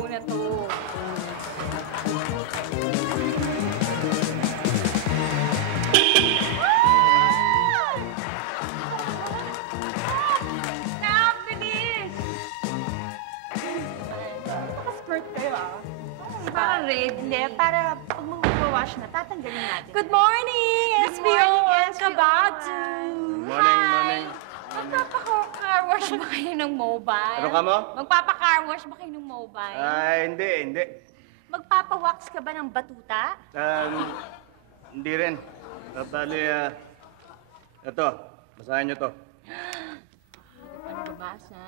show na to. Parang red. Hindi, para pag mag-wash na, tatanggalin natin. Good morning, SPO1 Kabatu! Morning. Magpapa-car wash ba kayo ng mobile? Ano ka mo? Magpapa-car wash ba kayo ng mobile? Hindi. Magpapawax ka ba ng batuta? Hindi rin. Bali, ito. Basahin niyo to. Ano babasa?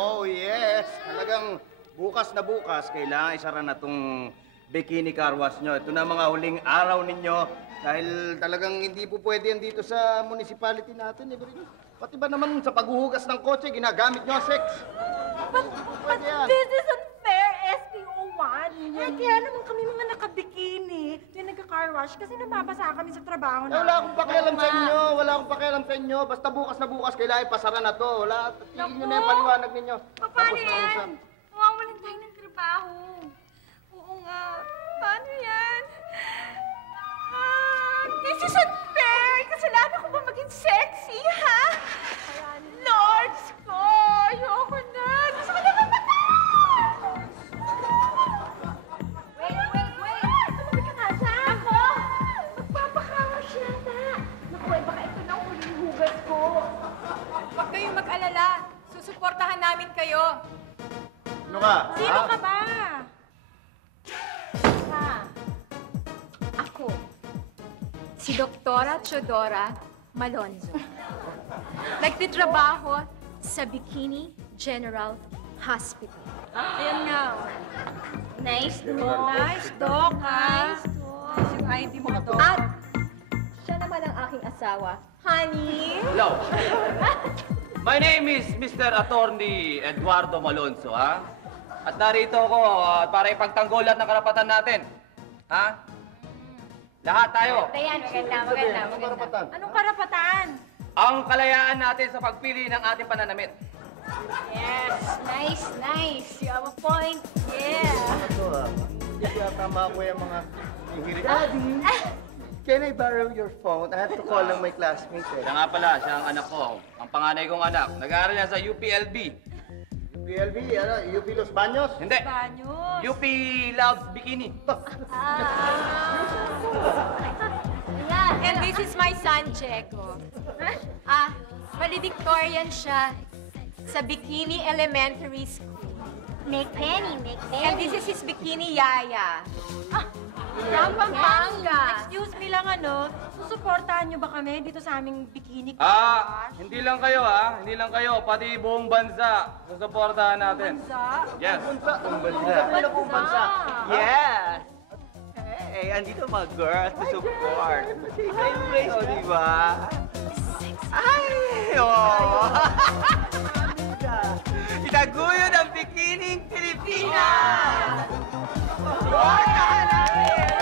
Oh, yes. Talagang bukas na bukas, kailangan isara na itong bikini car wash nyo. Ito na mga huling araw ninyo dahil talagang hindi po pwede yan dito sa municipality natin. Pati ba naman sa paghuhugas ng kotse, ginagamit nyo sex? But this is unfair, SPO1. Kaya naman kami mga nakabikini yung nagka-car wash kasi nababasa kami sa trabaho na. Wala akong pakialam sa inyo. Basta bukas na bukas, kailangan ipasara na to. Wala, tigil nyo na yung paliwanag ninyo. Paano yan? Mawawalan tayo ng trabaho. Oo nga. Paano yan? This is unfair! Kasalanan ko ba maging sexy, ha? Lords ko! Ayoko na! Gusto ko na mamatay! Wait! Tumapit ka nga dyan! Ako! Magpapakawash yata! Naku, baka ito na ang huling hugas ko. Huwag kayong mag-alala. Susuportahan namin kayo. Ano ka? Sino ka ba? Ako, si Doktora Chodora Malonzo. Nagtitrabaho sa Bikini General Hospital. Ayan nga. Nice, Doc. Nice, Doc, ha? Nice, Doc. Yung ID mo, Doc. At siya naman ang aking asawa, Honey. Hello. My name is Mr. Attorney Eduardo Malonzo, ha? At narito ako para ipagtanggol lahat ng karapatan natin. Ha? Lahat tayo. Ayan, maganda. Anong karapatan? Ang kalayaan natin sa pagpili ng ating pananamit. Yes, nice. You have a point. Yeah. Ito hindi kaya tama ko yung mga hihirit. Daddy, can I borrow your phone? I have to call lang my classmate. Siya nga pala, siya ang anak ko. Ang panganay kong anak. Nag-aaral yan sa UPLB. UPLB, UP Los Baños? Hindi. Banyos. UP Loves Bikini. And this is my son, Checo. Valedictorian siya sa Bikini Elementary School. Make penny. And this is his Bikini Yaya. From Pampanga. Excuse me lang, susuportahan niyo ba kami dito sa aming bikini Hindi lang kayo, Hindi lang kayo. Pati buong bansa. Susuportahan natin. bansa? Yes. Bansa. Yes! Hey, andito mga girls to support. Embrace mo, di ba? Ay! Oh! Itaguyod ang bikining Pilipinas! Supportahan natin!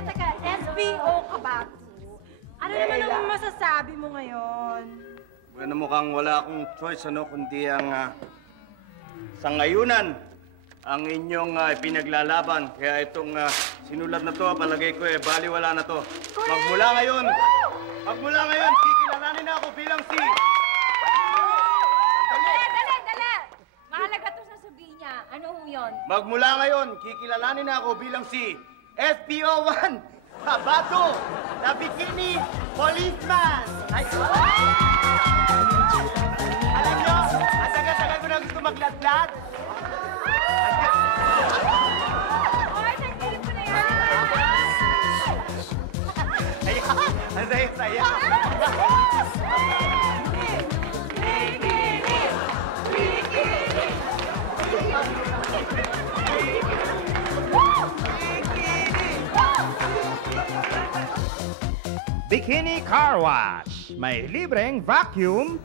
Teka. SBO Kabatu. Ano naman ang masasabi mo ngayon? Bueno, mukhang wala akong choice, kundi ang sangayunan ang inyong pinaglalaban. Kaya itong sinulat na to, palagay ko baliwala na to. Magmula ngayon, kikilalanin na ako bilang si... Dali! Mahalaga to sasabihin niya. Ano ho yun? Magmula ngayon, kikilalanin na ako bilang si SPO1 Kabatu, the Bikini Policeman! Ay! Alam nyo, ang tagal-tagal ko na gusto maglatlat. Oy, nagilip ko na yan! Ayan, ang saya-saya. Bikini Car Wash. May libreng vacuum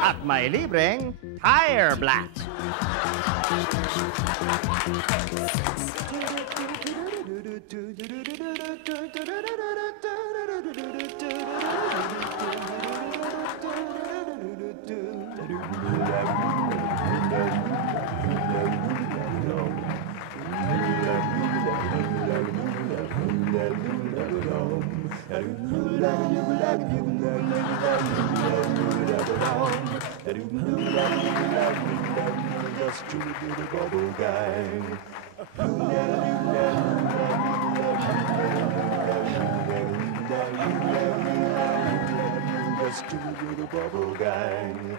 at may libreng tire blast. Just to the bubble gang. Just to the bubble gang.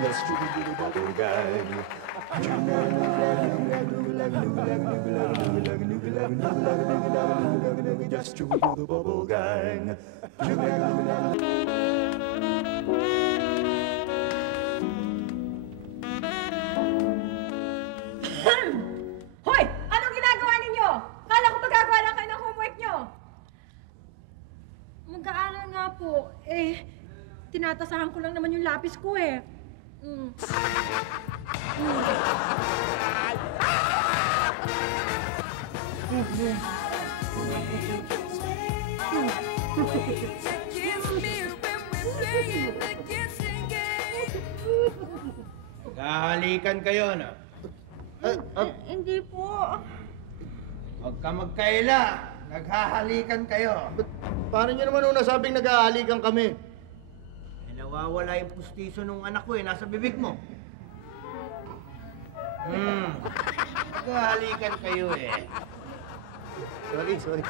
Just to the bubble gang. Just to the bubble gang. Hoy! Anong ginagawa ninyo? Kala ko magagawa lang kayo ng homework nyo. Mag-aaral nga po. Tinatasahan ko lang naman yung lapis ko eh. Nagahalikan kayo, no? Hindi po. Huwag ka magkaila. Naghahalikan kayo. Paano nyo naman nung nasabing naghahalikan kami? Nawawala yung pustiso nung anak ko nasa bibig mo. Naghahalikan kayo Sorry.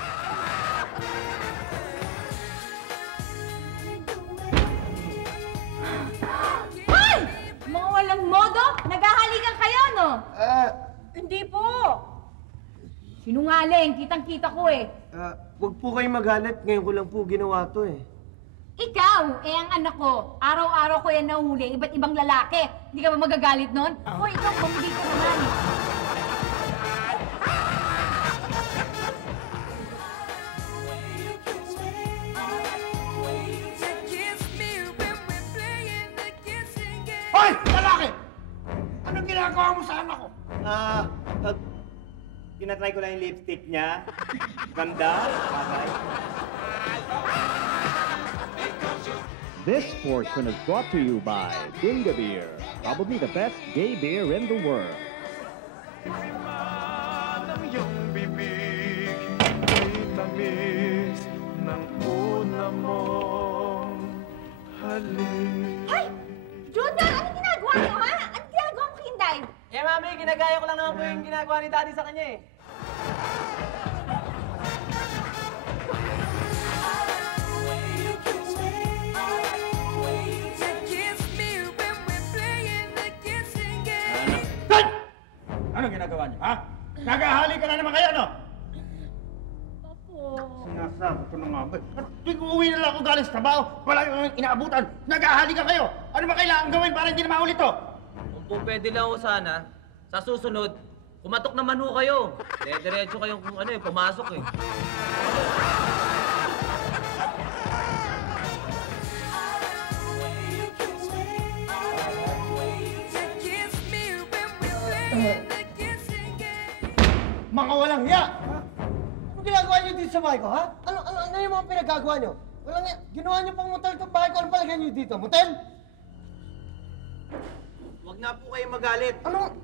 Hoy! Mga walang modo? Naghahalikan kayo, no? Hindi po. Sinungaling, kitang-kita ko eh. Huwag po kayong magalit. Ngayon ko lang po ginawa to Ikaw, ang anak ko. Araw-araw ko yan nahuli, iba't ibang lalaki. Hindi ka ba magagalit nun? Hoy, ikaw, pumili ka naman. Hoy! Lalaki! Anong ginagawa mo sa anak ko? Tinatry ko lang yung lipstick niya. Ganda. Bagay. This portion is brought to you by Dinga Beer, probably the best gay beer in the world. Ng iyong bibig, ay tamis ng una mong halik. Ay! Junior, anong ginagawa niyo, ha? Anong ginagawa mo, Kinday? Mami, ginagaya ko lang naman po yung ginagawa ni Daddy sa kanya Ano ginagawa niyo, ha? Nagahali ka na naman kayo, no? Opo. Sinasabi ko na nga ba? Di ko uwi na lang ako galing sa trabaho. Wala yung inaabutan. Nagahali ka kayo. Ano ba kailangan gawin para hindi na maulit to? Kung po pwede lang ho sana, sa susunod, kumatok naman ho kayo. Diretso kayong kung pumasok Mga walang hiya! Ano ginagawa niyo dito sa bahay ko, ha? Ano yung mga pinagagawa niyo? Walang hiya. Ginawa niyo pang motel itong bahay ko. Ano palagay niyo dito? Motel? Huwag na po kayo magalit. Ano?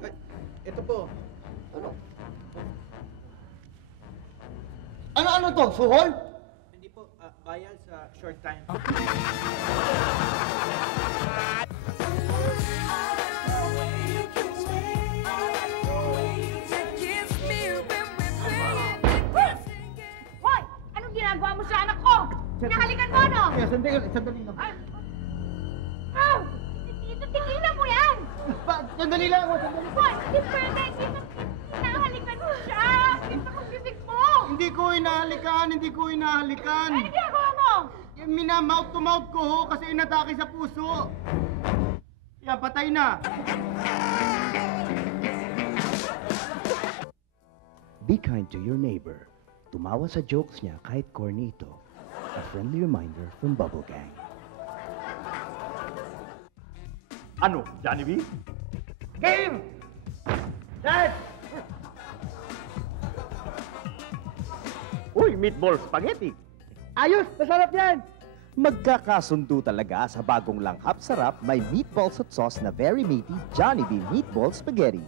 Ito po. Ano? Ano to? Suhol? Hindi po, bayad sa short time. Hoy! Anong ginagawa mo sa anak ko? Hinahalikan mo, no? Sandali lang. Tigilan mo yan! Sandali lang ako, Hoy! Hindi pwede! Hinahalikan mo siya! Kita ko bisig mo! Hindi ko hinahalikan. Ano ginagawa mo? Minamouth to mouth ko ho kasi inatake sa puso. Kaya patay na. Be kind to your neighbor. Tumawa sa jokes niya kahit corny ito. A friendly reminder from Bubble Gang. Ano, Johnny B? Game! Dad! Uy, meatball spaghetti! Ayos! Masarap yan! Magkakasundo talaga sa bagong langhap sarap may meatballs at sauce na very meaty Johnny B Meatball Spaghetti.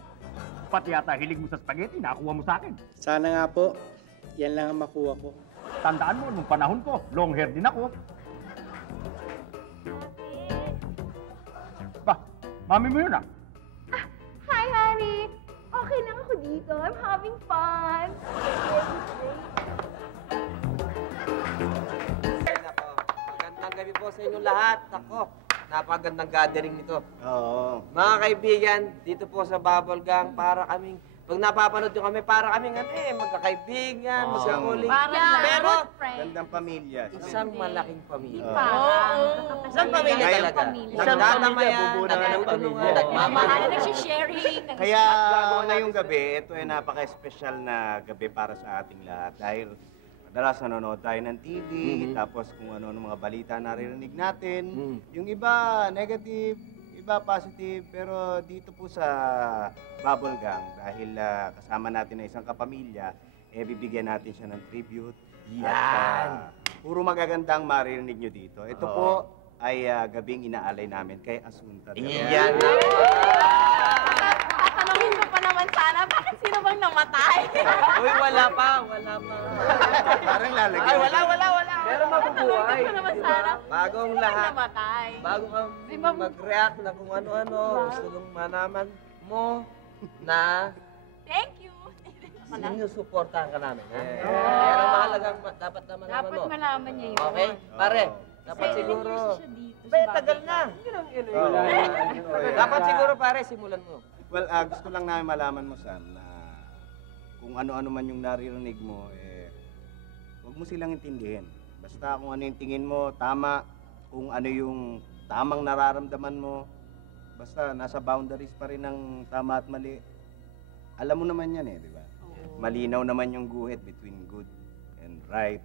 Pati yata hilig mo sa spaghetti, nakuha mo sa akin. Sana nga po, yan lang ang makuha ko. Tandaan mo, nung panahon ko, long hair din ako. Ba, mami mo yun ah. Hi, honey. Okay lang ako dito. I'm having fun. Magandang gabi po sa inyong lahat. Ako, napagandang gathering nito. Oo. Mga kaibigan, dito po sa Bubble Gang, para kaming, pag napapanood nyo kami, para kaming magkakaibigan, magkakuling. Pero, Gandang pamilya. isang malaking pamilya. Isang pamilya Ngayon, talaga. isang Nagtatamayan, bubuo na ng nagtutulungan, pamilya. nagmamahal. Nagsisharing. Kaya ngayong gabi, ito ay napaka-espesyal na gabi para sa ating lahat. Dahil madalas nanonood tayo ng TV, tapos kung ano-ano mga balita naririnig natin. Yung iba negative, iba positive, pero dito po sa Bubble Gang, dahil kasama natin na isang kapamilya, bibigyan natin siya ng tribute. Yan! At, puro magagandang maririnig nyo dito. Ito po ay gabing inaalay namin kay Asunta. Iyan! Tatanungin ko pa naman sana, bakit sino bang namatay? Uy, wala pa. Parang lalagyan. Ay, wala. Pero mabubuhay. Tatanungin ko naman sana, Bagong sino bang lahat. namatay? Bago kang mag-react na kung ano-ano, gusto kong malaman mo na Thank you. sinusuportahan ka namin. Ha? Pero mahalagang dapat na malaman Dapat mo. malaman niya yun. Okay? Pare, dapat 7 siguro... years siya dito. Be, tagal na. Dapat siguro pare, simulan mo. Well, gusto lang namin malaman mo, Sam, na kung ano-ano man yung naririnig mo, huwag mo silang intindihin. Basta kung ano yung tingin mo, tama. Kung ano yung tamang nararamdaman mo, basta nasa boundaries pa rin ng tama at mali. Alam mo naman yan di ba? Malinaw naman yung guhit between good and right.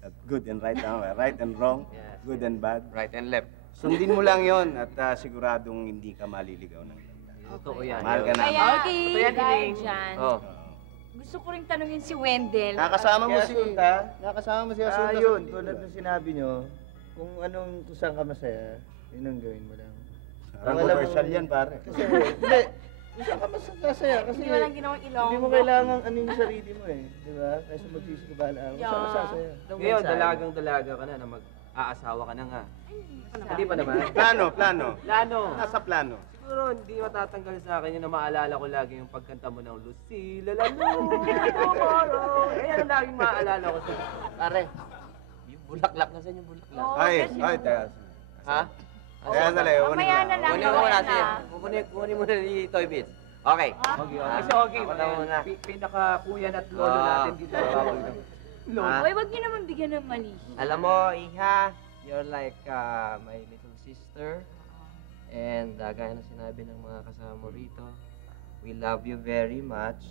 At good and right, right and wrong, Yes. good and bad. Right and left. Sundin mo lang yon at siguradong hindi ka maliligaw ng ganda. Totoo yan. Mahal ka namin. Kaya, Kaya dahil kiling. dyan, Oh. gusto ko rin tanungin si Wendell. Nakasama mo si Asunta? Nakasama mo si Asunta. Yun, tulad ng sinabi nyo, kung saan ka masaya, yun ang gawin mo lang. Parang Alam mo- commercial yan, pare. Kasi, hindi. Kung saan ka masaya, kasi Hindi mo lang ginawang ilong. hindi mo kailangan yung sarili mo di ba? Kaysa magsisi ka bahala. Kung saan ka sasaya. Ngayon, dalagang-dalaga ka na mag-aasawa ka na nga. Hindi pa naman. Plano. Plano. Nasa plano. Siguro hindi matatanggal sa akin yung na maalala ko lagi yung pagkanta mo ng Lucila Lalo, tomorrow. Kaya ang laging maaalala ko sa... Pare, yung bulaklak. Nasaan yung bulaklak? Ay, teka. Ha? Teka, sali. Mamaya na lang. Kunin mo muna siya. Kunin mo na ni Toy Bits. Okay. Kasi okay, Ako na muna. pinaka-kuyan at lolo natin dito sa Bawal. Ah, Uy, wag niyo naman bigyan ng mali. Alam mo, Iha, you're like my little sister. And gaya na sinabi ng mga kasama mo rito, we love you very much.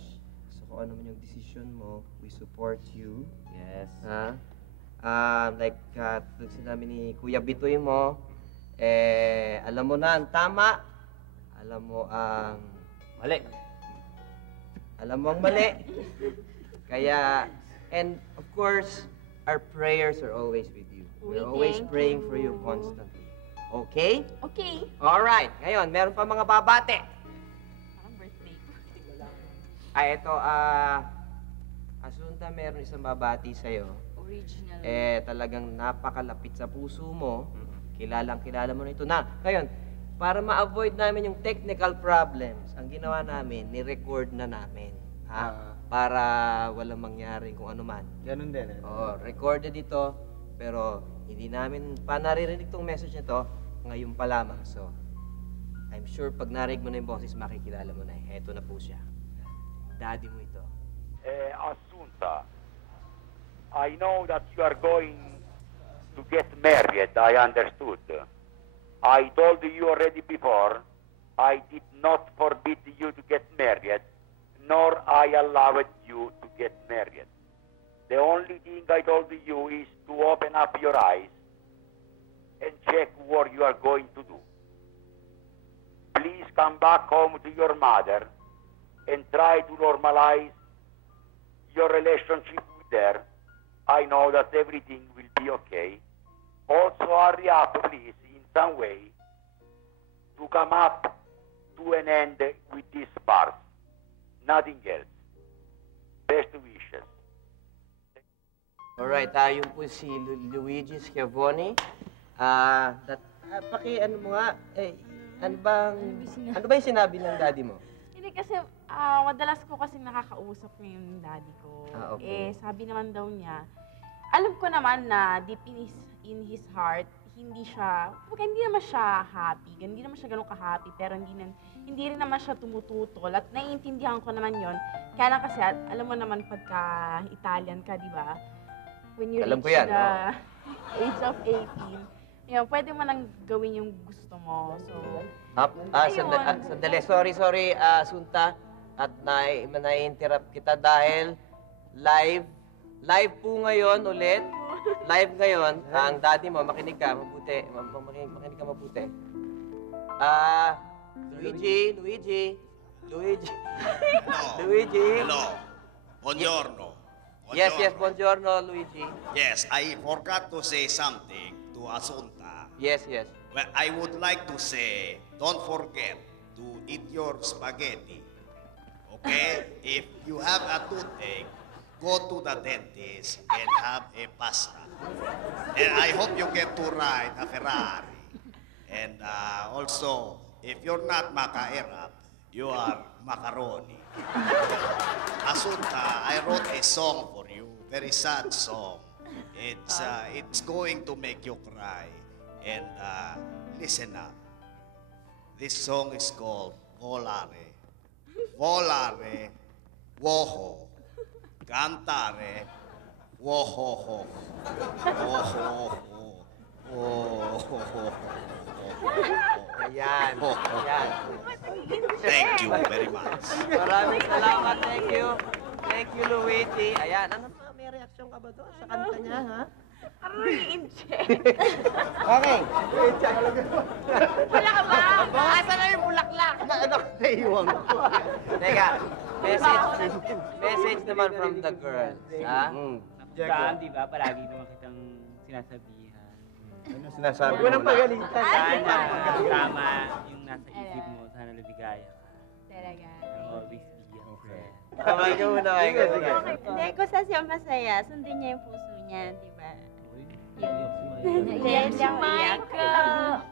So kung ano man yung decision mo, we support you. Yes. Ha? Like sinabi ni Kuya Bitoy mo, alam mo na ang tama, alam mo ang Mali. alam mo ang mali. Kaya, and of course, our prayers are always with you. We're always thank praying you. for you constantly. Okay? Okay. Alright. Ngayon, meron pa mga babate. Parang birthday ko. Ito, Asunta, meron isang babati sa'yo. Original. Talagang napakalapit sa puso mo. Kilala mo na ito. Ngayon, para ma-avoid namin yung technical problems, ang ginawa namin, ni-record na namin. Para walang mangyari kung ano man. Ganun din. Recorded ito, pero hindi namin pa naririnig tong message nito ngayon pa lamang. So, I'm sure pag narinig mo na yung boses, makikilala mo na. Eto na po siya. Daddy mo ito. Assunta, I know that you are going to get married, I understood. I told you already before, I did not forbid you to get married, nor I allowed you to get married. The only thing I told you is to open up your eyes and check what you are going to do. Please come back home to your mother and try to normalize your relationship with her. I know that everything will be okay. Also hurry up, please, in some way, to come up to an end with this farce. Nothing else. Best wishes. Alright, yun po si Luigi Schiavone. Ano mo nga, ano ba yung sinabi ng daddy mo? Hindi kasi, madalas ko kasi nakakausap yung daddy ko. Okay. Sabi naman daw niya, alam ko naman na deep in his heart, hindi naman siya happy. Hindi naman siya ganun ka-happy, pero hindi rin naman siya tumututol. At naiintindihan ko naman yon. Kaya lang kasi, alam mo naman pagka Italian ka, di ba? When you reach the age of 18, yun, pwede mo nang gawin yung gusto mo. So, sandali. Sorry, Sunta. At na-interrupt kita dahil live po ngayon ulit. Live ngayon, ang daddy mo, makinig ka mabuti. Makinig ka mabuti. Luigi. Hello. Buongiorno. Yes, buongiorno, Luigi. Yes, I forgot to say something to Asunta. Yes. Well, I would like to say, don't forget to eat your spaghetti. Okay? If you have a toothache, go to the dentist and have a pasta. And I hope you get to ride a Ferrari. And also, if you're not makaerap, you are macaroni. Asunta, I wrote a song for you, very sad song. It's going to make you cry. And listen up. This song is called Volare. Volare, woho. Cantare, woho. Woho. Ayan. Thank you very much. Maraming salamat. Thank you, Luigi. Ayan, ano pa? May reaksyon ka ba doon sa kanta niya, ha? Okay. Wala ka ba? Asa na yung bulaklak? Naiwan ko. Teka, message naman from the girl. Ha? Saan, di ba? Palagi naman kitang sinasabihan. Ano sinasabi mo? Walang pagalitan. Sana tama yung nasa isip mo. Sana lumigaya ka. talaga. Always be a friend. Kamay ka muna, kamay ka. Sige. Hindi, kung saan siya masaya, sundin niya yung puso niya, di ba? Yes, Michael!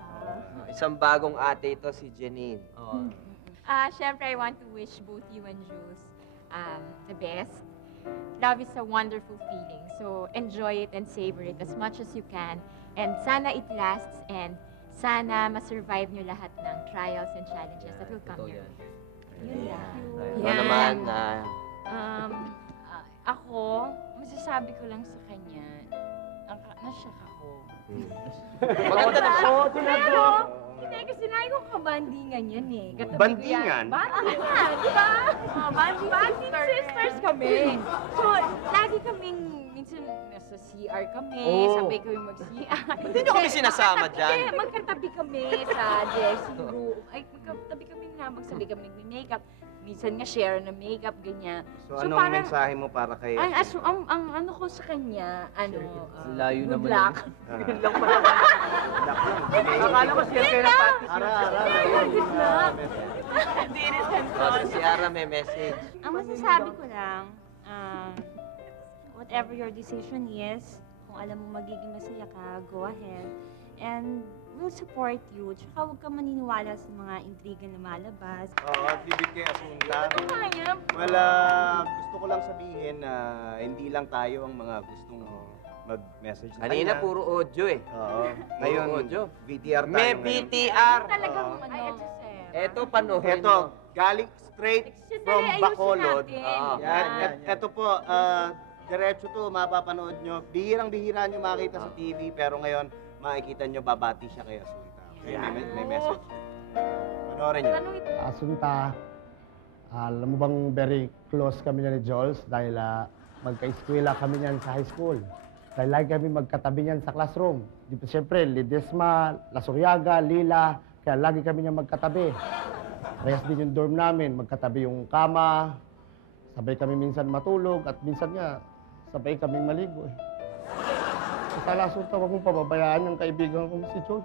Isang bagong ate ito, si Janine. Siyempre, I want to wish both you and Jules the best. Love is a wonderful feeling. So, enjoy it and savor it as much as you can. And sana it lasts and sana ma-survive nyo lahat ng trials and challenges that will come your way. Yun lang. Ano naman, Ako, masasabi ko lang sa kanya, nasyak ako. Maganda na po. Pero, hindi kasi nahin ko kabandingan yan eh. Katabi ko Bandingan? yan. Bandingan, di ba? Banding sisters kami. So, lagi kaming, minsan nasa CR kami, sabay kami mag-CR. Hindi nyo kami sinasama dyan. Hindi, magkatabi kami sa dressing room. Ay, magkatabi kami nga, magsabay kami nag-makeup. Minsan nga share na makeup, ganyan. So anong mensahe mo para kay... Ang ano ko sa kanya, Layo good naman luck. Yun lang pala. Akala ko siya kayo ng pati. Good luck. Si Ara may message. Ang masasabi ko lang, whatever your decision is, kung alam mo magiging masaya ka, go ahead. And we'll support you. Tsaka huwag ka maniniwala sa mga intriga na malabas. Oo, bibig kay Asunta. Kaya, Wala, gusto ko lang sabihin na hindi lang tayo ang mga gustong mag-message sa Kanina kanya. puro audio eh. Oo. Ngayon, audio. VTR tayo May ngayon. VTR. talagang Eto, panoorin Ito, mo. galing straight from Bacolod. Yan, ito po, diretso to, mapapanood nyo. Bihirang-bihira nyo makita sa TV, pero ngayon, makikita nyo, babati siya kay Asunta. Okay, may message. Panoorin nyo. Asunta, alam mo bang very close kami niya ni Jules dahil magka-eskwela kami niyan sa high school. Dahil lagi kami magkatabi niyan sa classroom. Siyempre, Ledesma, Lasuriaga, Lila, kaya lagi kami niyan magkatabi. Rest din yung dorm namin, magkatabi yung kama, sabay kami minsan matulog, at minsan nga, sabay kaming maligo eh. Sana Asunta, huwag mong pababayaan yung kaibigan ko si Jules.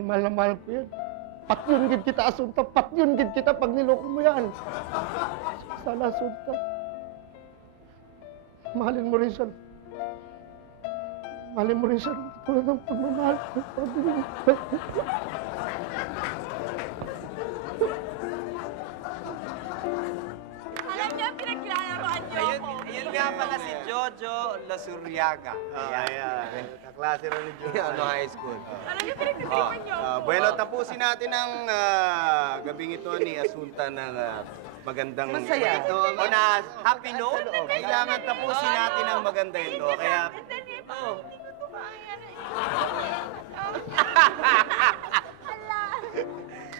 Mahal na mahal ko yan. Patyungin kita, Asunta. Patyungin kita pag niloko mo yan. Sana Asunta. Mahalin mo rin siya. Mali mo rin siya tulad ng pagmamahal. Alam niyo, pinaglalaroan niyo ako. Ayun nga pala si Jojo Lasurriaga. Ayan. Kaklase rin ni Jojo. Ano high school? Alam niyo, pinagtitripan niyo ako. Bueno, tapusin natin ang gabing ito ni Asunta ng magandang Masaya. ito. O na happy note? Kailangan tapusin natin ang maganda ito. Kaya,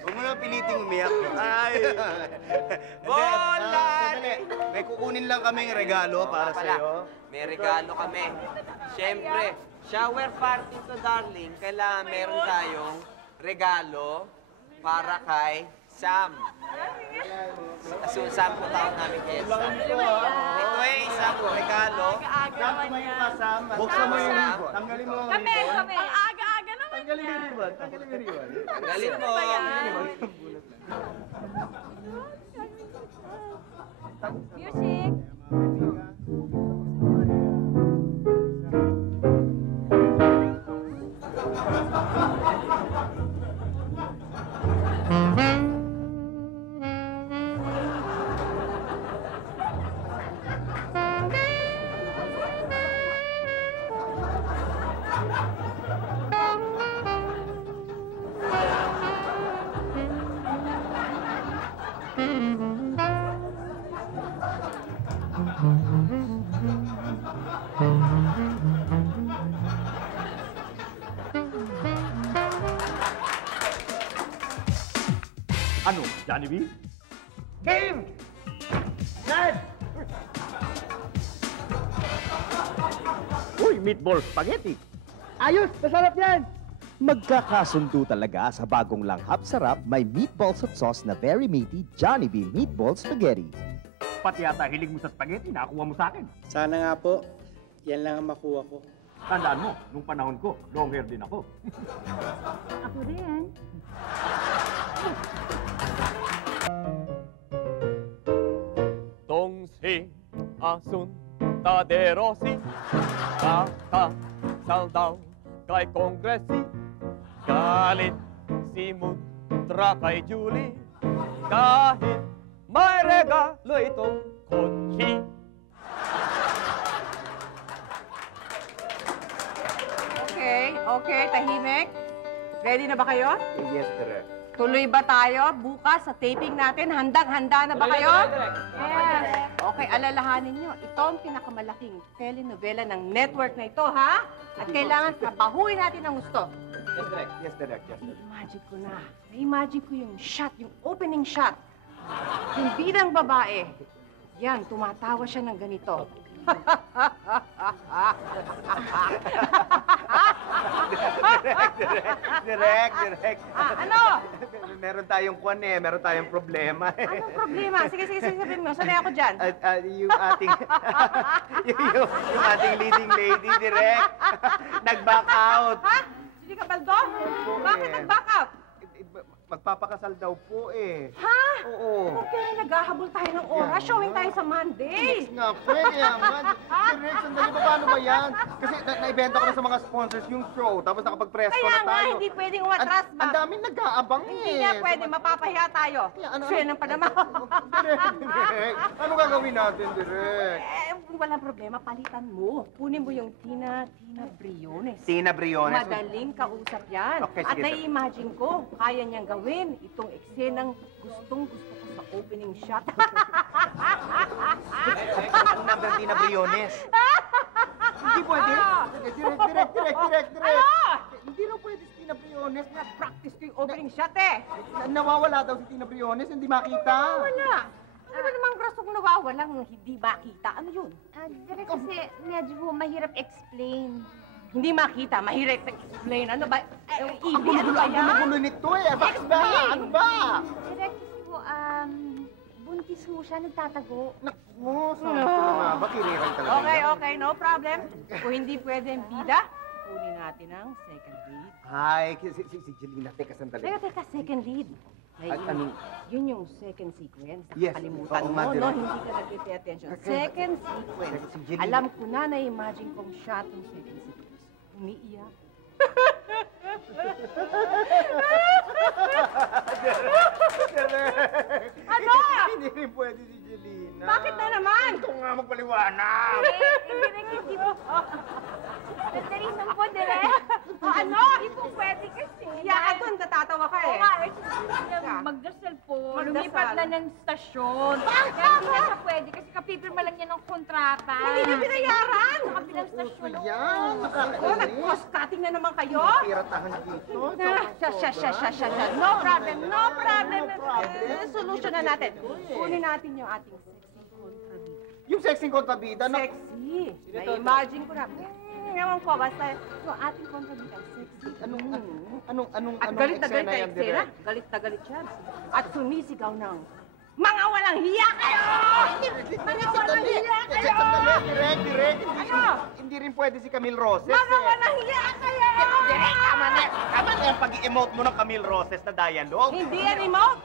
huwag mo na piliting umiyak. Ay! Bola! Sandali. May kukunin lang kaming regalo para Pala, sa'yo. may regalo kami. Siyempre, shower party to, darling. Kailangan meron tayong regalo para kay Sam. Sam po tawag namin kay Sam. Ito ay isang regalo. Buksan mo yung ribbon. Tanggalin mo ang Kami. ribbon. Ang aga-aga naman Tanggalin mo yung ribbon. Tanggalin mo yung ribbon. Galit mo. Music. Ano, Johnny B? Game! Set! Uy, meatball spaghetti. Ayos! Masarap yan! Magkakasundo talaga sa bagong langhap sarap may meatballs at sauce na very meaty Johnny B Meatball Spaghetti. Pati yata hilig mo sa spaghetti, nakakuha mo sa akin. Sana nga po, yan lang ang makuha ko. Tandaan mo, nung panahon ko, long hair din ako. Ako rin. 동시 Asunta de Rossi kakasal daw kay Kongresi. Galit si Mutra kay Julie dahil may regalo itong kotse. Okay, tahimik. Ready na ba kayo? Yes, direct. Tuloy ba tayo? Bukas sa taping natin, handang-handa na ba kayo? Yes. Okay, alalahanin nyo, ito ang pinakamalaking telenovela ng network na ito, ha? At kailangan trabahuin natin ang gusto. Yes, direct. Yes, direct. Yes, direct. Na-imagine ko na. Na-imagine ko yung shot, yung opening shot. Yung bidang babae. Yan, tumatawa siya ng ganito. Direct. Ano? Meron tayong kwan eh, meron tayong problema. Anong problema? Sige, sabihin mo. Sanay ako dyan. Yung ating, yung ating leading lady, direct, nag-back out. Ha? Hindi ka baldo? Bakit nag-back out? Magpapakasal daw po eh. Ha? Oo. Okay, naghahabol tayo ng oras. Showing tayo sa Monday. Nga, pwede naman. Direct, sandali ba? Paano ba yan? Kasi na-ibenta ko na sa mga sponsors yung show, tapos nakapag-press ko Kaya na nga, tayo. hindi pwedeng umatras ba? Ang daming nag-aabang eh. Hindi nga pwede, mapapahiya tayo. Sure ng panama. Direct. Ano gagawin natin, Direct? Walang problema, palitan mo. Kunin mo yung Tina Briones. Tina Briones. Madaling kausap yan. Okay, At sige, nai-imagine ko, kaya niyang gawin itong eksenang gustong-gusto ko sa opening shot. Ang number Tina Briones. Hindi pwede. Direct. Hindi lang pwede si Tina Briones. Na-practice ko yung opening shot eh. Nawawala daw si Tina Briones, hindi makita. Wala. Ano ba namang rasong nawawalang hindi makita? Ano yun? Direk, kasi medyo mahirap explain. Hindi makita, mahirap explain. Ano ba? Ibi, ano ba yan? Ang gulo nito eh. Bakit ba? Ano ba? Direk, kasi po, buntis ho siya, nagtatago. Naku, sabi ko na nga ba? Kiniran talaga. Okay, no problem. Kung hindi pwede ang bida, kunin natin ang second lead. Hi, si Jelina. Teka, sandali. Teka, second lead. Yun yung second sequence. Yes. Kalimutan Oo, mo, Mother. no? Hindi ka nag-pay attention. Second sequence. Si Jelina. Alam ko na, na-imagine kong shot yung second sequence. umiiyak. Ano? Hindi rin pwede si Jelina. Bakit na naman? Ito nga magpaliwanag. Hindi po. Sandali lang po, Direk. O ano? Hindi po pwede kasi. Iyak ka doon, natatawa ka eh. Oo nga, magdasal po. Magdasal. Lumipat na ng stasyon. Kaya hindi na siya pwede kasi kapipirma lang niya ng kontrata. Hindi niya binayaran. Sa kabilang stasyon. Yan, O, nakakainis. nag-cost cutting na naman kayo? Piratahan dito. Siya. No problem. Solution na natin. Kunin natin yung ating sexy kontrabida. Yung sexing kontrabida, Sexy. Na-imagine ko na. Ewan ko, basta yung ating kontrabida, sexy. Anong Galit na eksena yan, eksena. Direk? Galit na galit siya. At sumisigaw ng, mga walang hiya kayo! Mga walang hiya kayo! Direk. Ano? Hindi rin pwede si Camille Roses. Mga walang hiya kayo! Direk, tama na. Tama na yung pag-emote mo ng Camille Roses na dialogue. Hindi yan remote.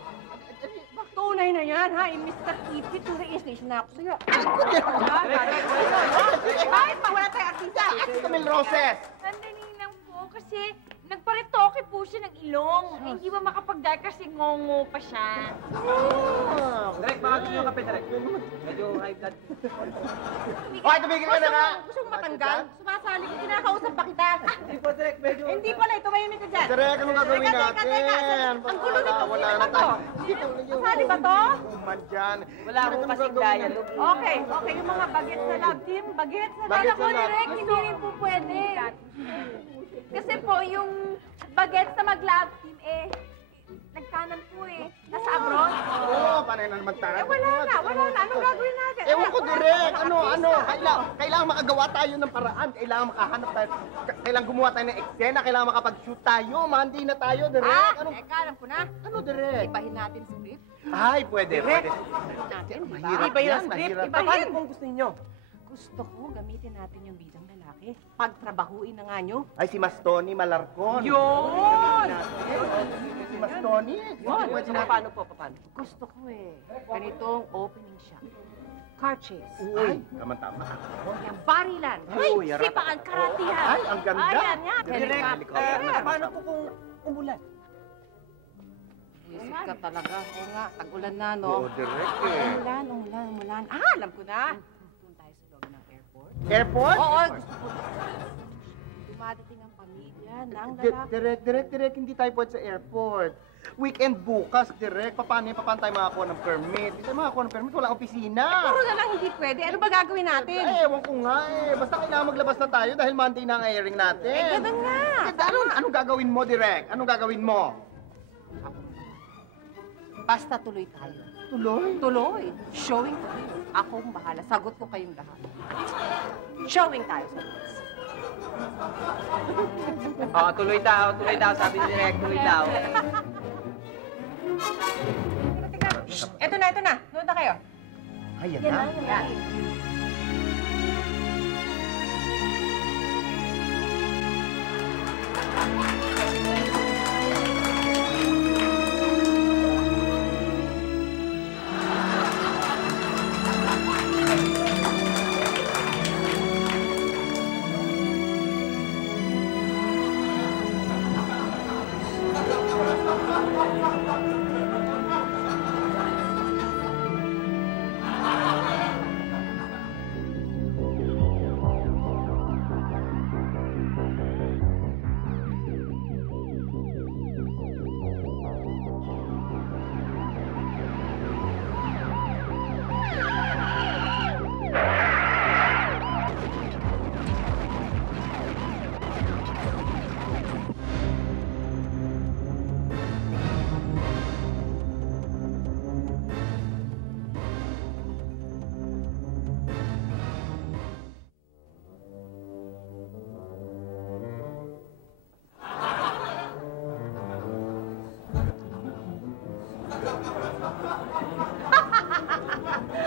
Tunay na yan, ha? Mr. Kipi, turing-station na ako sa'yo. Bakit pa wala tayo artista? Camille Roses! Sandali lang po kasi nagparetoke po siya ng ilong. Hindi ba makapag-dye kasi ngongo pa siya. Direk, baka gusto yung kape, Direk. Medyo high blood. Hoy, tumigil ka na nga! Gusto mo matanggal? Sumasali ko, kinakausap pa kita. Hindi po, Direk, medyo... Hindi pala, ito mayimik ka dyan. Direk, anong gagawin natin? Ang gulo nito, Wala sino na ba to? tayo. Kasali ba to? Kuman dyan. Wala akong kasing dialogue. Okay, yung mga bagets sa love team, bagets sa Bagets love. sa love. Direk, hindi rin po pwede. Kasi po, yung bagets na mag-love team, nagkanan po nasa abroad. Oo, panay na naman tayo. Wala na. Anong gagawin natin? Ewan ko, Direk. Kailangan makagawa tayo ng paraan. Kailangan makahanap tayo. Kailangan gumawa tayo ng eksena. Kailangan makapag-shoot tayo. Mandi na tayo, Direk. Teka, alam ko na. Ano, Direk? Ibahin natin sa script. Ay, pwede. Natin, di ba? Mahirap Ibahin yan, ang script. mahirap. Ibahin. Kung gusto ninyo. Gusto ko gamitin natin yung bidang lalaki. Pagtrabahuin na nga nyo. Ay, si Mastoni Malarcon. Yun! Si Mastoni. Yun. Pwede So, na. paano po? Gusto ko ganitong opening shot. Car chase. Uy, tama-tama. Yung barilan. Uy, Ay, sipaan, karatihan. Ay, ang ganda. Ayan nga, Direk, helicopter. Paano po kung umulan? Isip ka talaga. Oo nga, tag-ulan na, no? Oo, Direk Umulan. Alam ko na. Doon tayo sa loob ng airport. Airport? Oo, gusto ko. Dumadating ang pamilya ng lalaki. Direk, hindi tayo pwede sa airport. Weekend bukas, Direk. Paano tayo makakuha ng permit? Hindi tayo makakuha ng permit, walang opisina. Puro na lang hindi pwede. Ano ba gagawin natin? Ewan ko nga Basta kailangan maglabas na tayo dahil Monday na ang airing natin. Ganun nga. Anong gagawin mo, Direk? Anong gagawin mo? Basta tuloy tayo. Tuloy. Showing tayo. Akong bahala. Sagot ko kayong lahat. Showing tayo sa Tuloy daw. Sabi ni Direk, tuloy daw. Ito na. Nood na kayo. Ayan Yan na. Yan.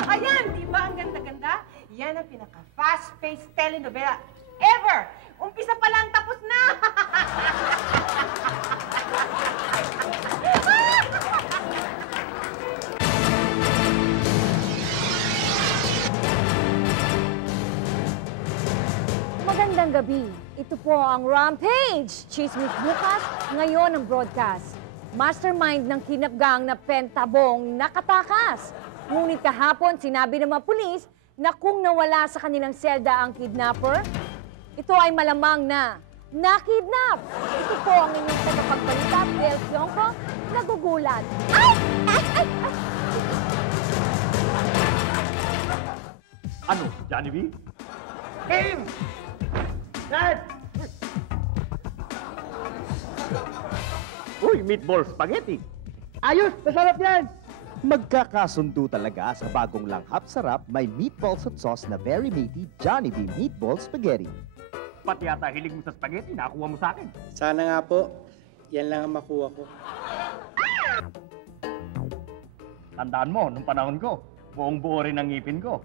Ayan, di ba ang ganda-ganda? Yan ang pinaka-fast-paced telenovela ever! Umpisa pa lang, tapos na! Maganda Magandang gabi. Ito po ang Rampage. Chismis bukas, ngayon ang broadcast. Mastermind ng kinapgang na Pentabong nakatakas. Ngunit kahapon, sinabi ng mga pulis na kung nawala sa kanilang selda ang kidnapper, ito ay malamang na nakidnap. Ito po ang inyong tagapagbalita, Del Sionco, nagugulat. Ay! Ay! Ay! Ay! Ano, Johnny B? Game! Set! Uy, meatball spaghetti! Ayos! Masarap yan! Magkakasundo talaga sa bagong langhap sarap may meatballs at sauce na very meaty Johnny B Meatball Spaghetti. Pati yata hilig mo sa spaghetti, nakuha mo sa akin. Sana nga po, yan lang ang makuha ko. Tandaan mo, nung panahon ko, buong buo rin ang ngipin ko.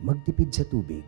Magtipid sa tubig.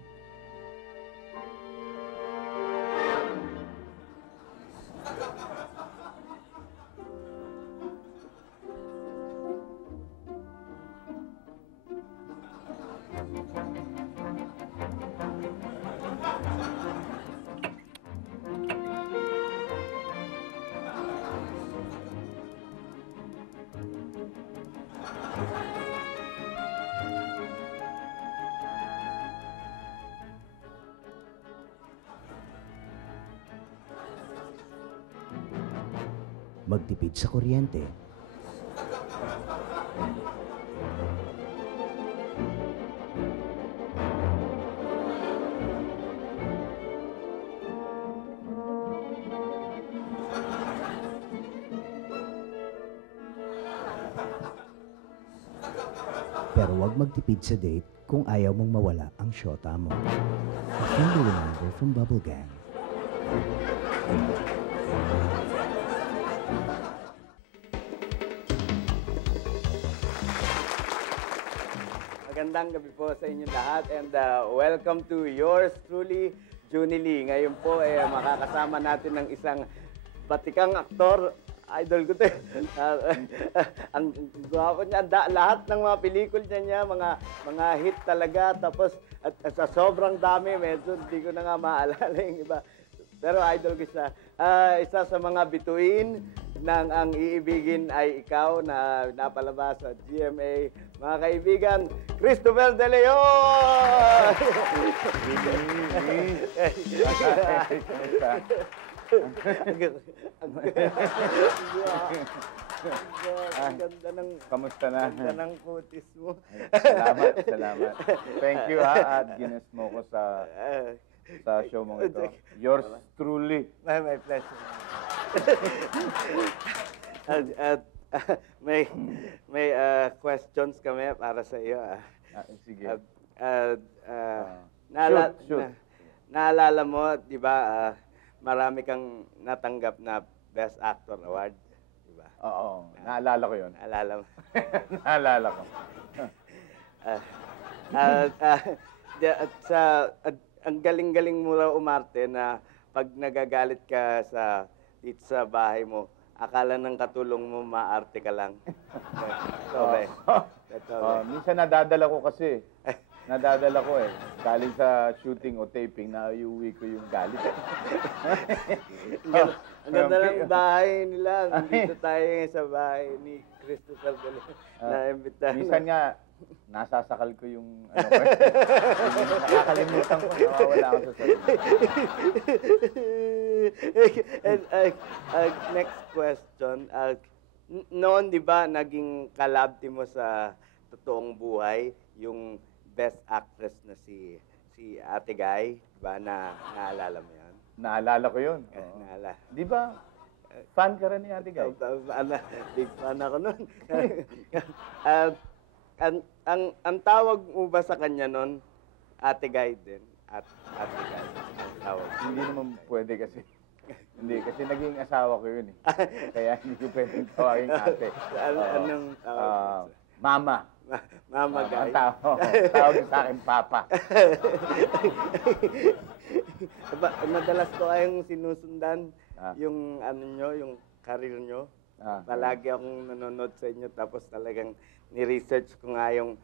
Magtipid sa kuryente. Pero huwag magtipid sa date kung ayaw mong mawala ang syota mo. A friendly reminder from Bubble Gang. Magandang gabi po sa inyo lahat and welcome to yours truly, Junie Lee. Ngayon po makakasama natin ng isang batikang aktor. Idol ko to. Ang gwapo niya, lahat ng mga pelikul niya, mga hit talaga. Tapos at sa sobrang dami, medyo hindi ko na nga maalala yung iba. Pero idol ko siya. Isa sa mga bituin ng Ang Iibigin Ay Ikaw na napalabas sa GMA. Mga kaibigan, Christopher De Leon! Ang ganda ng... Kamusta na? Ang ganda ng kutis mo. Salamat, salamat. Thank you at ginas mo ko sa show mong ito. Yours truly. My pleasure. At may questions kami para sa iyo. Sige. Shoot. Naalala mo, di ba, marami kang natanggap na Best Actor Award, di ba? Oo, naalala ko yun. Naalala mo? Naalala ko. Ang galing-galing mo raw umarte na pag nagagalit ka dito sa bahay mo, akala ng katulong mo maarte ka lang. Minsan nadadala ko kasi. Nadadala ko galing sa shooting o taping na iuwi ko yung galit. Ang ganda ng bahay nila. Dito tayo sa bahay ni Christopher De Leon na imbitahan. Minsan nga, nasasakal ko yung ano ko. Nakakalimutan ko, nawawala ako sa sarili. And next question. Noon, di ba, naging kalabti mo sa totoong buhay yung Best Actress na si Ate Guy, di ba, naalala mo yan? Naalala ko yun. Naalala. Di ba, fan ka rin ni Ate Guy? Big fan ako nun. Ang tawag mo ba sa kanya nun, Ate Guy din? Ate Guy, ang tawag. Hindi naman pwede kasi. Hindi, kasi naging asawa ko yun eh. Kaya hindi ko pwedeng tawagin ate. Anong Mama. Mama, guys. Tawag sa akin, Papa. Madalas ko kayong sinusundan yung ano nyo, yung career nyo. Palagi akong nanonood sa inyo tapos talagang ni-research ko nga yung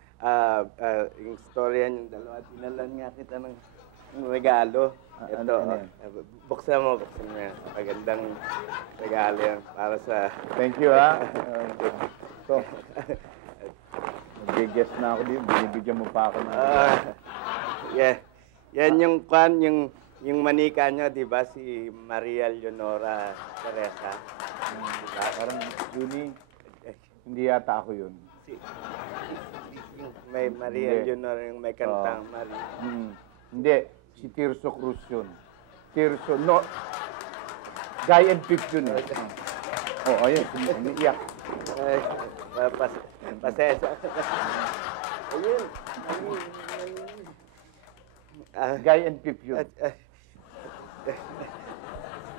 storya yung dalawa. Dinalan nga kita ng regalo. Ito, buksan mo yan. Magandang regalo yan para sa... Thank you, ha. So, nag-guess na ako din. Binibigyan mo pa ako ng... Yan yung yung manika nyo, di ba? Si Maria Leonora Teresa. Diba? Parang, Julie, hindi yata ako yun. May Maria Leonora yung may kantang Maria. Hindi, si Tirso Cruz yun. Tirso, no. Guy and Pip yun eh. Ayun, umiiyak. Pasensya. Ayun. Guy and Pip yun.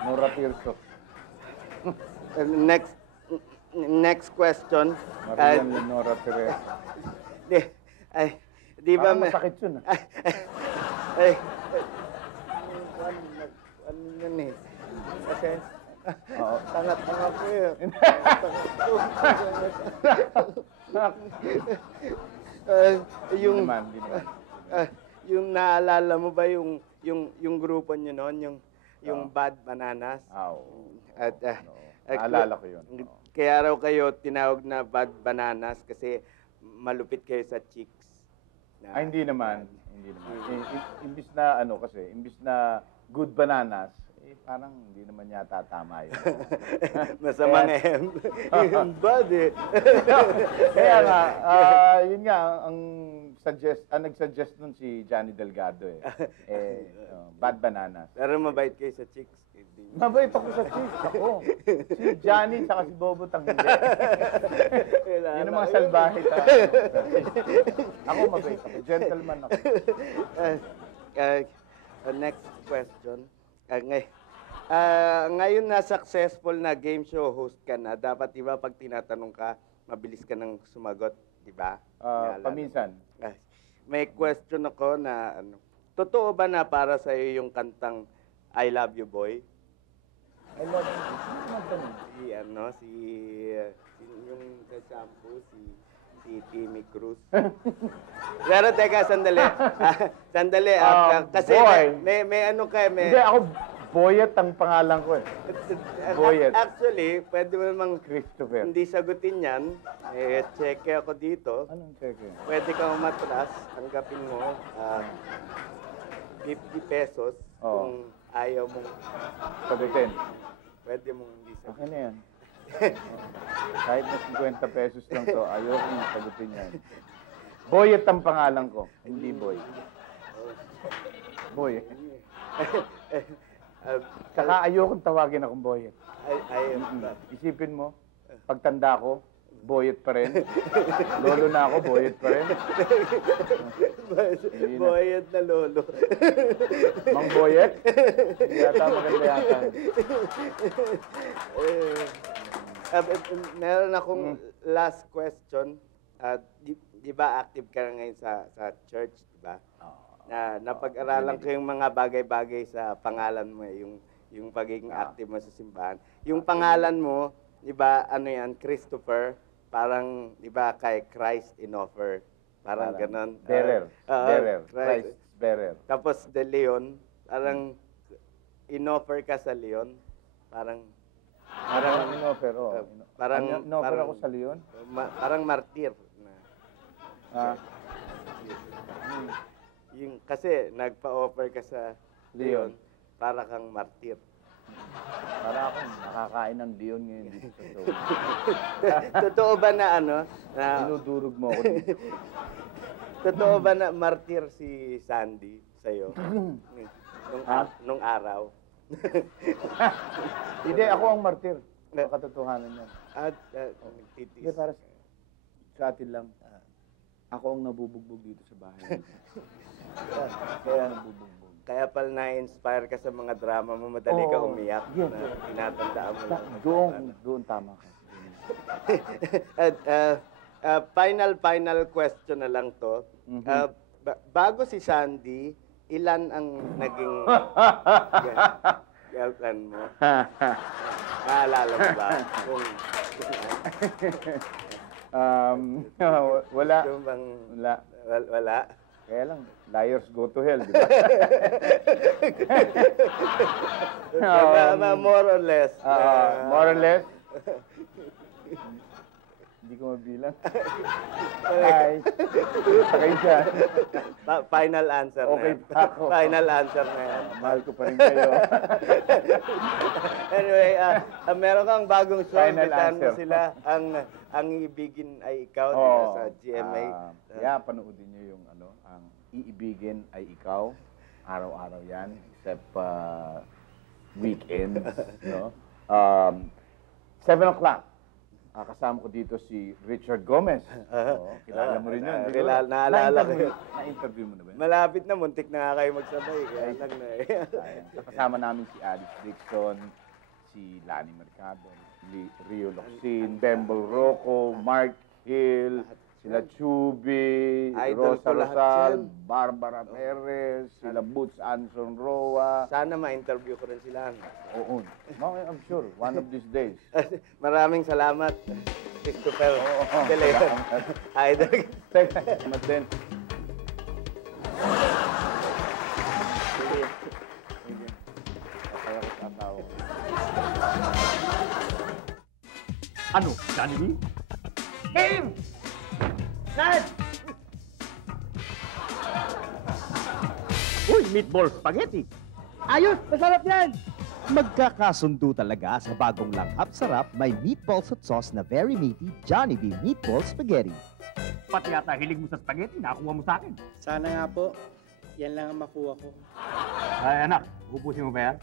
Nora Tirso. Next question. Maria Leonora Teresa. Di ba masakit yun ano yun eh. Kasi tanga-tanga ko eh. Yung naalala mo ba yung grupo nyo noon, yung Bad Bananas? Naalala ko yun. Kaya raw kayo tinawag na Bad Bananas kasi malupit kayo sa chicks. Hindi naman. Imbis na imbis na good bananas, parang hindi naman yata tama yun. Masamang yung bad eh. Kaya nga, yun nga, nag-suggest nun si Johnny Delgado eh. Bad bananas. Pero mabait kayo sa chicks. Mabait ako sa chicks. Ako. Si Johnny saka si Bobotang hindi. Yun ang mga salbahe sa ako mabait ako. Gentleman ako. Next question. Ngayon na successful na game show host ka na, dapat iba pag tinatanong ka, mabilis ka nang sumagot, di ba? Paminsan. May question ako na, totoo ba na para sa iyo yung kantang I Love You Boy? I love you. Yung shampoo, si Timmy Cruz. Pero teka, sandali. Sandali. Kasi may ano kayo. Hindi, ako Boyet ang pangalan ko eh. Boyet. Actually, pwede mo namang Christopher. hindi sagutin yan. Cheque ako dito. Anong cheque? Pwede kang matras. Tanggapin mo 50 pesos kung ayaw mong sagutin. Pwede mong hindi sagutin. Okay na yan. Kahit na 50 pesos lang to, ayaw kong sagutin yan. Boyet ang pangalan ko, hindi Boy. Boy. Saka ayokong tawagin akong Boyet. Isipin mo, pagtanda ko, Boyet pa rin. Lolo na ako, Boyet pa rin. Boyet na lolo. Mang Boyet? Yata maganda yata. Meron akong last question. Di ba active ka na ngayon sa church, di ba? Napag-aralan ko yung mga bagay-bagay sa pangalan mo, yung pagiging active mo sa simbahan. Yung pangalan mo, di ba, ano yan, Christopher, parang, di ba, kay Christ in offer. Parang ganon. Bearer. Christ bearer. Tapos De Leon, parang in-offer ka sa Leon. Parang in-offer, Parang in-offer ako sa Leon? Parang martir. Kasi nagpa-offer ka sa Leon, para kang martir. Para akong nakakain ng Leon ngayon dito sa show. Totoo ba na Dinudurog mo ako dito. Totoo ba na martir si Sandy sa'yo? nung araw? Hindi, ako ang martir. Katotohanan yan. Hindi, para sa atin lang. Ako ang nabubugbog dito sa bahay. Kaya nabubugbog. kaya pala na-inspire ka sa mga drama mo, madali ka umiyak. Yes. Na tinatandaan mo lang. Doon tama ka. At, final question na lang to. Bago si Sandy, ilan ang naging girlfriend mo? Naalala mo ba? Wala. Wala? Kaya lang, liars go to hell, di ba? More or less. More or less? Hindi ko mabilang. Hi. Sakay dyan. Final answer na Okay yan. pa ako. Final answer na yan. Mahal ko pa rin kayo. Anyway, meron kang bagong show. Final Invitahan mo answer. sila. Ang Iibigin Ay Ikaw sa GMA. Yeah, panoodin nyo yung ang Iibigin Ay Ikaw. Araw-araw yan. Except weekends. No? 7 o'clock. Kasama ko dito si Richard Gomez. Kilala mo rin yun. Naalala ko yun. Na-interview mo na ba yun? Malapit na, muntik na nga kayo magsabay. Kaya lang na Kasama namin si Alice Dixon, si Lani Mercado, Rio Locsin, Bembol Rocco, Mark Hill, sila Chubby, Idol Rosa ko lahat Rosal, yan. Barbara Perez, sila Boots Anson Roa. Sana ma-interview ko rin sila. Oo. I'm sure. One of these days. Maraming salamat, Christopher. De Leon. Idol. Salamat din. Kaya ko sa tao. Ano, Johnny? Game! Ned! Uy, meatball spaghetti. Ayos! Masarap yan! Magkakasundo talaga sa bagong langhap sarap may meatballs at sauce na very meaty Johnny B. Meatball Spaghetti. Pati yata hilig mo sa spaghetti, nakuha mo sa akin. Sana nga po, yan lang ang makuha ko. Ay, anak, ubusin mo ba yan?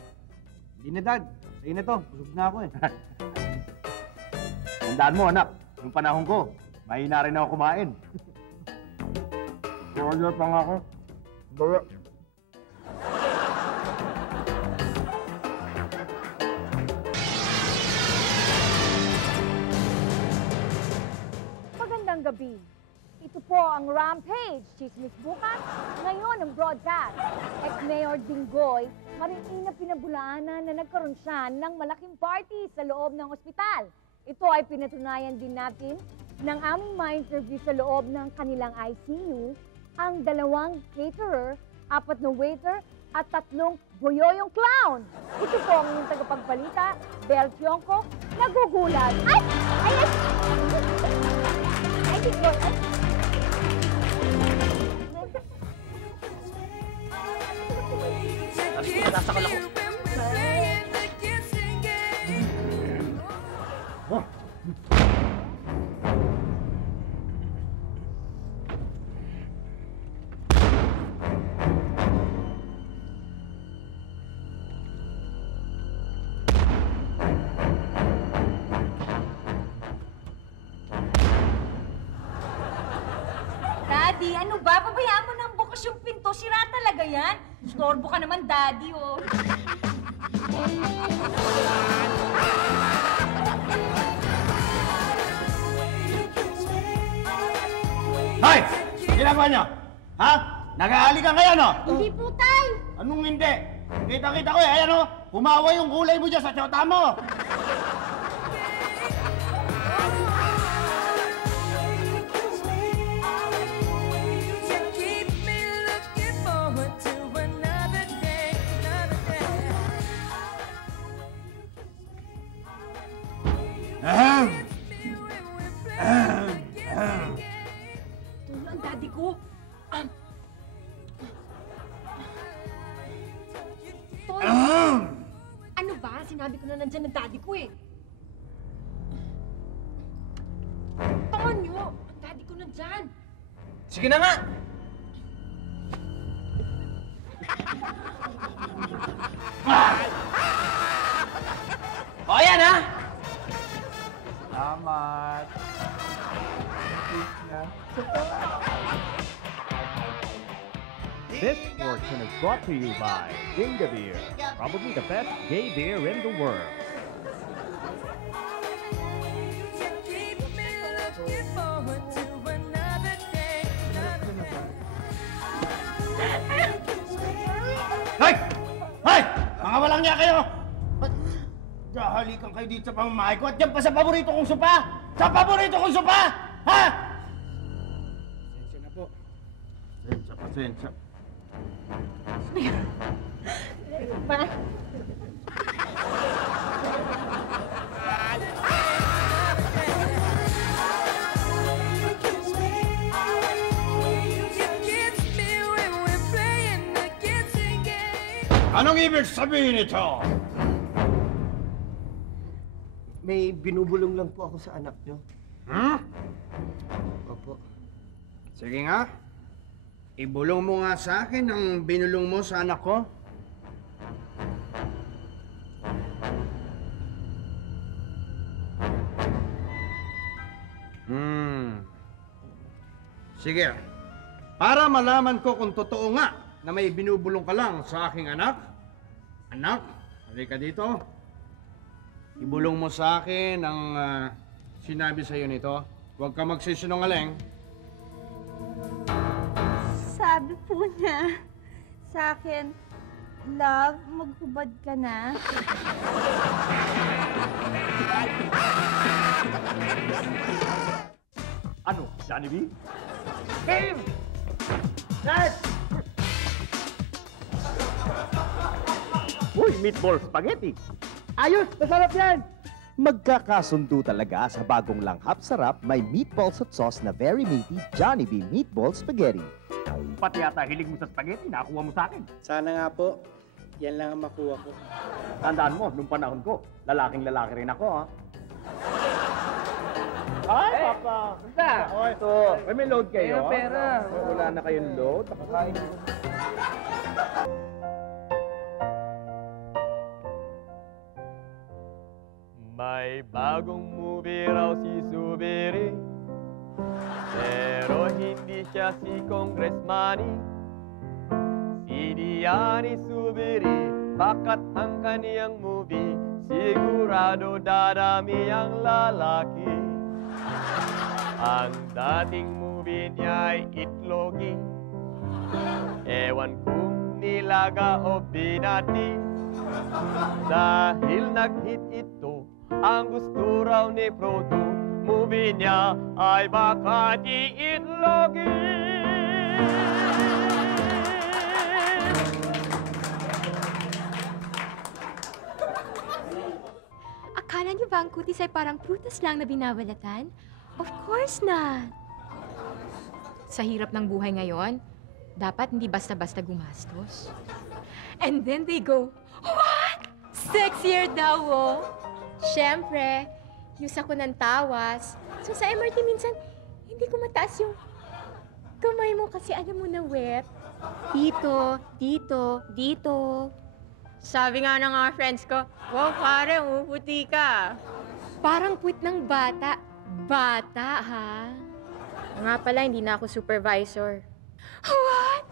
Hindi na, Dad. Sa'yo na to. Busog na ako eh. Tandaan mo, anak. Yung panahon ko, mahina rin ako kumain. Order pa nga ako. Bawa. Magandang gabi. Ito po ang Rampage, Chismis Bukas, ngayon ang broadcast. Ex-Mayor Dinggoy, mariin na pinabulaanan na nagkaroon siya ng malaking party sa loob ng ospital. Ito ay pinatunayan din natin ng aming ma-interview sa loob ng kanilang ICU, ang 2 caterer, 4 na waiter, at 3 boyoyong clown. Ito po ang inyong tagapagbalita, Bel Tionco, nagugulat. Ay! Ay! Ay! Ay, Dinggoy! Ay! Nasakal ako. Daddy, ano ba? Pabayaan mo nang bukas yung pinto. Sira talaga yan. Storbo ka naman, Daddy, oh. Hoy! Ginagawa niyo? Ha? Nag-aalikan kayo, no? Hindi po, Tay. Anong hindi? Kita-kita ko eh. Ayan, o. Humawa yung kulay mo dyan sa tsota mo. Tulo ang Daddy ko. Tol, ano ba? Sinabi ko na nandyan ang Daddy ko eh. Tonyo, ang Daddy ko nandyan. Sige na nga! O, ayan ha! Salamat. This broadcast production is brought to you by Ginga Beer, probably the best gay beer in the world. Hoy! Hoy! Mga walang niya kayo! Ba't gahalikan kayo dito sa pamamahay ko at yan pa sa paborito kong sopa? Sa paborito kong sopa! Ha? Pasensya na po. Pasensya. Anong ibig sabihin ito? May binubulong lang po ako sa anak nyo. Hmm? Opo. Sige nga. Ibulong mo nga sa akin ang binulong mo sa anak ko. Sige. Para malaman ko kung totoo nga na may binubulong ka lang sa aking anak. Anak, halika dito. Ibulong mo sa akin ang sinabi sa iyo nito. Huwag ka magsisinungaling. Sabi po niya sa akin, Love, maghubad ka na. Ano, Johnny B? Game! Set! Uy, meatball spaghetti! Ayos! Masarap yan! Magkakasundo talaga sa bagong langhap sarap may meatballs at sauce na very meaty Johnny B Meatball Spaghetti. Pati yata hilig mo sa spaghetti, nakuha mo sa akin. Sana nga po. Yan lang ang makuha ko. Tandaan mo, nung panahon ko, lalaking-lalaki rin ako, ha? Ay, Papa! Basta! Oh, ito. May load kayo? May pera. Wala na kayong load? Nakakain. May bagong movie raw si Zubiri, pero hindi siya si Congressman. Si Diani Zubiri, bakat ang kaniyang movie, sigurado dadami ang lalaki. Ang dating movie niya ay Itlogi, ewan kung nilaga o binati. Dahil nag-hit ito, ang gusto raw ni Proto, movie niya ay Makati Itlogi. Akala niyo ba ang kutis ay parang prutas lang na binawalatan? Of course not. Sa hirap ng buhay ngayon, dapat hindi basta-basta gumastos. And then they go, what? Sexier daw, oh. Siyempre, use ako ng tawas. So sa MRT minsan, hindi ko mataas yung kamay mo kasi alam mo na wet. Dito, dito, dito. Sabi nga ng mga friends ko, wow, pare, umuputi ka. Parang puwit ng bata. Bata, ha? Nga pala, hindi na ako supervisor. What?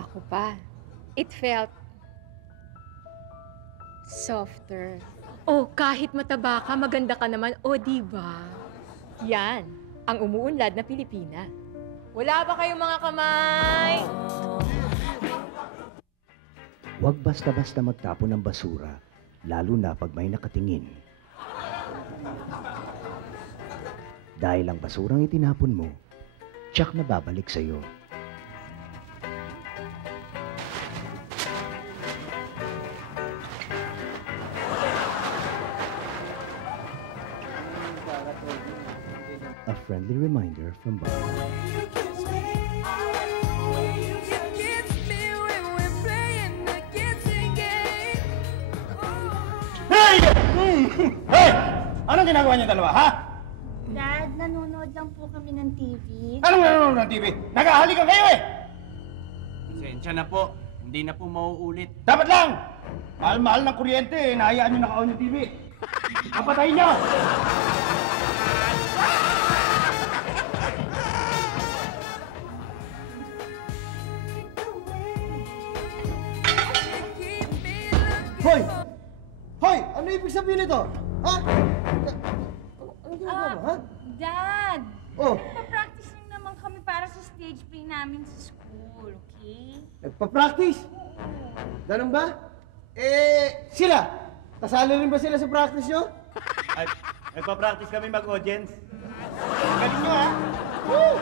Ako pa. It felt softer. Oh, kahit mataba ka, maganda ka naman. O, diba? Yan, ang umuunlad na Pilipina. Wala ba kayong mga kamay? Huwag basta-basta magtapon ng basura, lalo na pag may nakatingin. Dahil ang basurang itinapon mo, tiyak na babalik sa'yo. A friendly reminder from Bob. Hey! Hey! Anong ginagawa niyo dalawa, ha? Dad, nanonood lang po kami ng TV. Anong nanonood ng TV? Nagahalikan kayo eh! Pasensya na po. Hindi na po mauulit. Dapat lang! Mahal-mahal ng kuryente eh. Nahayaan niyo naka-on yung TV. Kapatayin niyo! Hoy! Hoy! Ano ibig sabihin nito? Ha? Ano ginagawa mo, ha? Dad! Oh. Nagpa-practice lang naman kami para sa stage play namin sa school, okay? Nagpa-practice? Ganun ba? Sila? Kasali rin ba sila sa practice nyo? Ay, nagpa-practice kami mag-audience. Galing nyo, ha? Woo!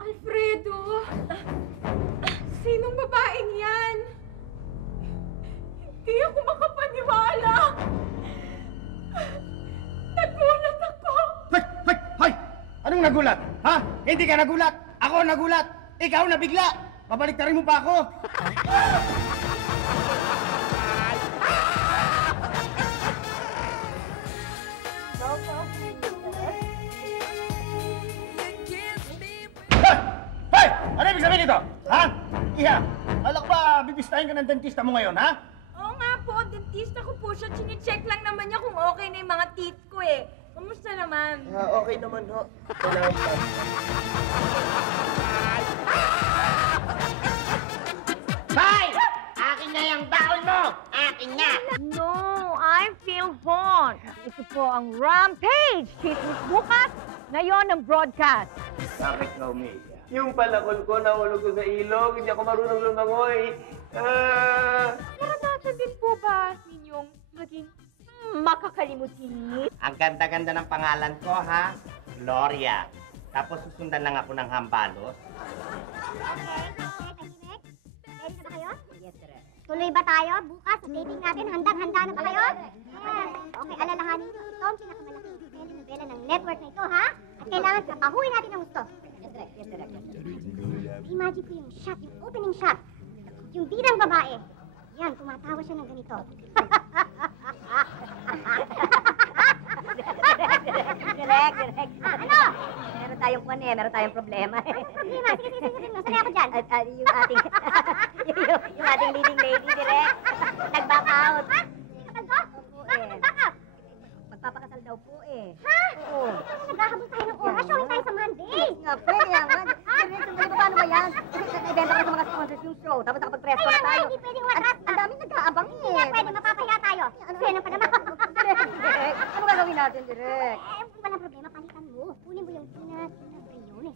Alfredo! Sinong babaeng yan? Hindi ako makapaniwala! Nagulat ako! Hoy! Anong nagulat? Ha? Hindi ka nagulat! Ako nagulat! Ikaw nabigla! Pabaliktarin mo pa ako! Hoy! Ano ibig sabihin nito? Ha? Iha, alak ba bibistahin ka ng dentista mo ngayon, ha? Oo nga po, dentista ko po siya. Chine-check lang naman niya kung okay na yung mga teeth ko eh. Kamusta naman? Okay naman, ho. Salamat pa. Hoy! Akin na yung baon mo! Akin na! No, I feel hot. Ito po ang Rampage. Chismis bukas, ngayon ang broadcast. Bakit ka umiiyak? Yung palakol ko, nahulog ko sa ilog, hindi ako marunong lumangoy. Naranasan din po ba ninyong maging makakalimutin? Ang ganda-ganda ng pangalan ko, ha? Gloria. Tapos susundan lang ako ng hambalos. Ready na ba kayo? Yes, sir. Tuloy ba tayo? Bukas, sa taping natin, handang-handa na ba kayo? Yes. Okay, alalahanin niyo. Ito ang pinakamalaking telenovela ng network na ito, ha? At kailangan kapahuin natin ang gusto. Yes, sir. Yes, sir. Imagine ko yung shot, yung opening shot. Yung bidang babae. Yan, tumatawa siya ng ganito. Direk. Ano? Meron tayong kwan eh, meron tayong problema. Problema? Sige. Nasaan ako dyan? Yung ating, yung ating leading lady, Direk. Nag-back out. Ha? Kapag ko? Bakit nag-back out? Magpapakasal daw po eh. Ha? Oo. Naghahabol tayo ng oras. Showing tayo sa Monday. Nga, pwede nga. Paano ba yan? Naibenta ko sa mga sponsors yung show, tapos nakapag-press ko na Kaya nga, tayo. hindi pwedeng wakas. Ang daming nag-aabang eh. Hindi nga pwede, mapapahiya tayo. Pwede pa naman. Direk, ano gagawin natin, Direk? Walang problema, palitan mo. Kunin mo yung Briones.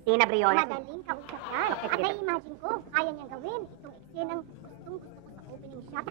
Tina Briones? Madaling kausap yan. At nai-imagine ko, kaya niyang gawin itong eksenang gustong-gusto ko sa opening shot.